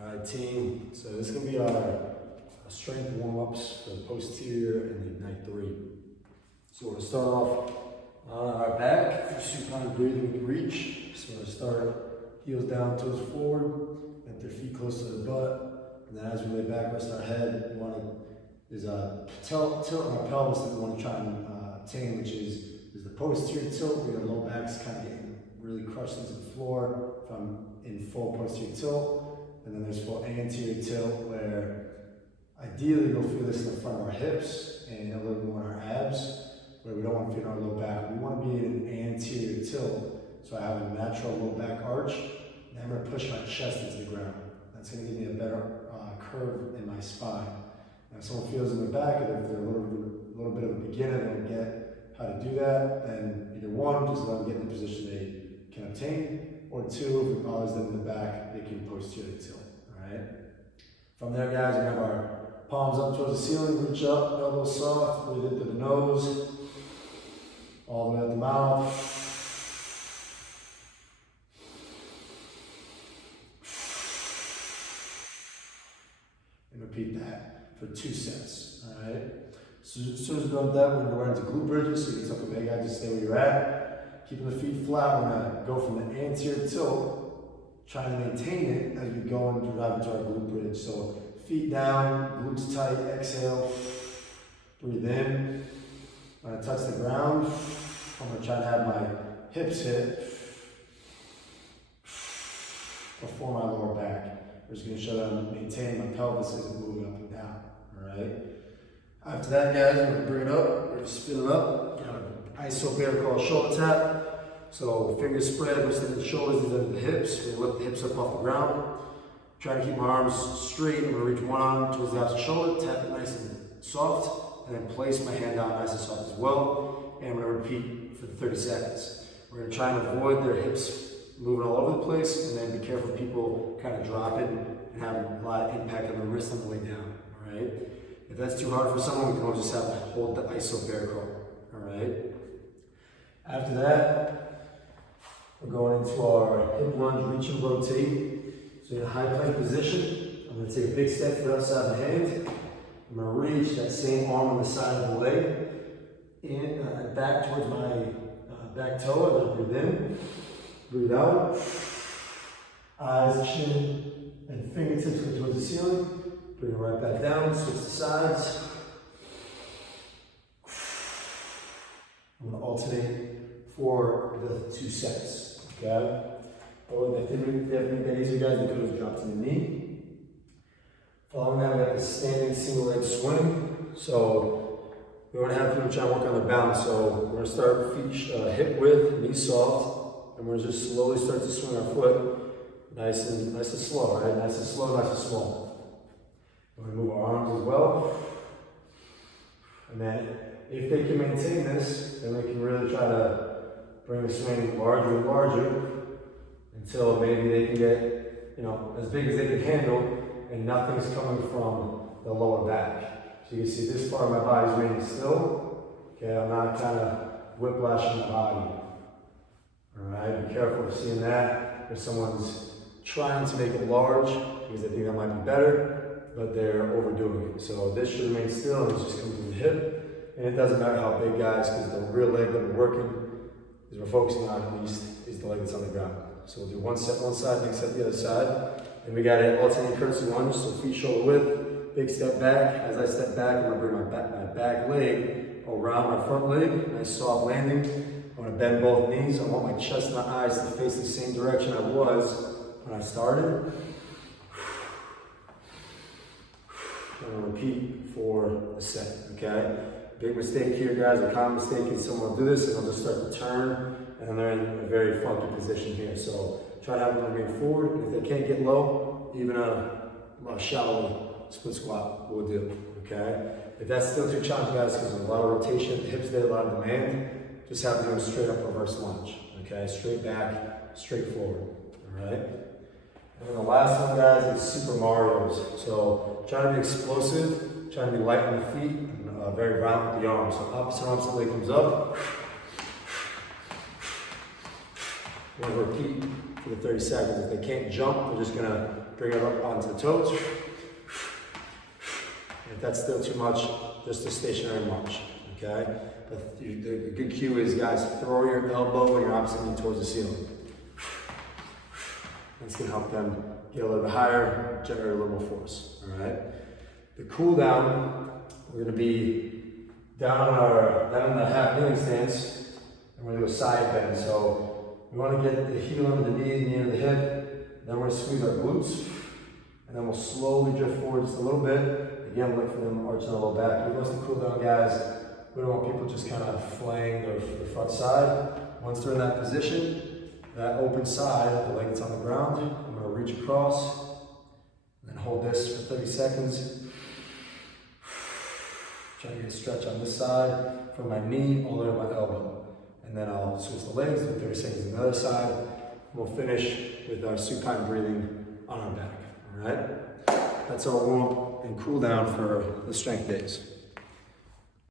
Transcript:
All right, team. So this is going to be our strength warm-ups for the posterior and the Ignite 3. So we're going to start off on our back for supine breathing with reach. So we're going to start heels down, toes forward, and their feet close to the butt. And then as we lay back, rest our head. We want to tilt on our pelvis that we want to try and attain, which is the posterior tilt, where your low back is kind of getting really crushed into the floor if I'm in full posterior tilt. And then there's full anterior tilt, where ideally you'll feel this in the front of our hips and a little more in our abs, where we don't want to feel in our low back. We want to be in an anterior tilt, so I have a natural low back arch, and I'm going to push my chest into the ground. That's going to give me a better curve in my spine. Now, if someone feels in their back, and if they're a little bit of a beginner, they don't get how to do that, then either one, just let them get in the position they can obtain, or two, if it bothers them in the back, they can posterior tilt, all right? From there, guys, we have our palms up towards the ceiling, reach up, elbows soft, breathe in through the nose, all the way out the mouth. And repeat that for 2 sets, all right? So as soon as we're done with that, we're going to go right into glute bridges, so you can tuck the leg out, just stay where you're at. Keeping the feet flat, we're going to go from the anterior tilt, trying to maintain it as we go and drive into our glute bridge. So feet down, glutes tight, exhale, breathe in. I'm going to touch the ground. I'm going to try to have my hips hit before my lower back. We're just going to show that I'm maintaining my pelvis isn't moving up and down, all right? After that, guys, we're going to bring it up, we're going to spin it up. ISO bear called shoulder tap. So fingers spread, we're sticking the shoulders into the hips. We're going to lift the hips up off the ground. Trying to keep my arms straight. I'm going to reach one arm towards the opposite shoulder, tap it nice and soft, and then place my hand down nice and soft as well. And I'm going to repeat for 30 seconds. We're going to try and avoid their hips moving all over the place, and then be careful people kind of dropping and having a lot of impact on the wrist on the way down, all right? If that's too hard for someone, we can always just have to hold the ISO bear crawl, all right? After that, we're going into our hip lunge, reach and rotate. So in a high plank position, I'm going to take a big step to the outside of the hand. I'm going to reach that same arm on the side of the leg, in back towards my back toe. I'm going to breathe in, breathe out. Eyes, chin, and fingertips go towards the ceiling. Bring it right back down, switch the sides. I'm going to alternate for the 2 sets, okay? Or if they make that easier, guys, they could have dropped to the knee. Following that, we have the standing single leg swing. So we want to have people try to work on their balance. So we're going to start feet hip width, knee soft, and we're going to just slowly start to swing our foot, nice and slow, right? Nice and slow, nice and small. We're going to move our arms as well, and then if they can maintain this, then we can really try to bring the swing larger and larger until maybe they can get, as big as they can handle, and nothing's coming from the lower back. So you can see this part of my body is remaining still. Okay, I'm not kind of whiplashing the body. All right, be careful of seeing that if someone's trying to make it large because they think that might be better, but they're overdoing it. So this should remain still and it's just coming from the hip. And it doesn't matter how big, guys, because the real leg that we're working is we're focusing on at least is the leg that's on the ground. So we'll do one set one side, next set the other side. And we got an alternate courtesy lunge, so feet shoulder width, big step back. As I step back, I'm gonna bring my back leg around my front leg, nice soft landing. I'm gonna bend both knees. I want my chest and my eyes to face the same direction I was when I started. I'm gonna repeat for a set, okay? Big mistake here, guys, a common mistake is someone will do this and they'll just start to turn and they're in a very funky position here. So try to have them remain forward. And if they can't get low, even a shallow split squat will do, okay? If that's still too challenging, guys, because there's a lot of rotation at the hips there, a lot of demand, just have them do a straight up reverse lunge, okay? Straight back, straight forward, all right? And then the last one, guys, is Super Mario's. So try to be explosive, try to be light on the feet, and very round with the arms. So opposite arm suddenly comes up. We're going to repeat for the 30 seconds. If they can't jump, we're just going to bring it up onto the toes. If that's still too much, just a stationary march, okay? But the good cue is, guys, throw your elbow and your opposite knee towards the ceiling. That's gonna help them get a little bit higher, generate a little more force, all right? The cool down, we're gonna be down in the half kneeling stance, and we're gonna go side bend. So we wanna get the heel under the knee, knee under the hip, then we're gonna squeeze our glutes, and then we'll slowly drift forward just a little bit. Again, look for them arching a little back. When it goes to cool down, guys, we don't want people just kind of flaying the front side. Once they're in that position, that open side, the leg that's on the ground, I'm gonna reach across, and then hold this for 30 seconds. Try to get a stretch on this side from my knee all the way to my elbow. And then I'll switch the legs, do 30 seconds on the other side. We'll finish with our supine breathing on our back, all right? That's our warm up and cool down for the strength days.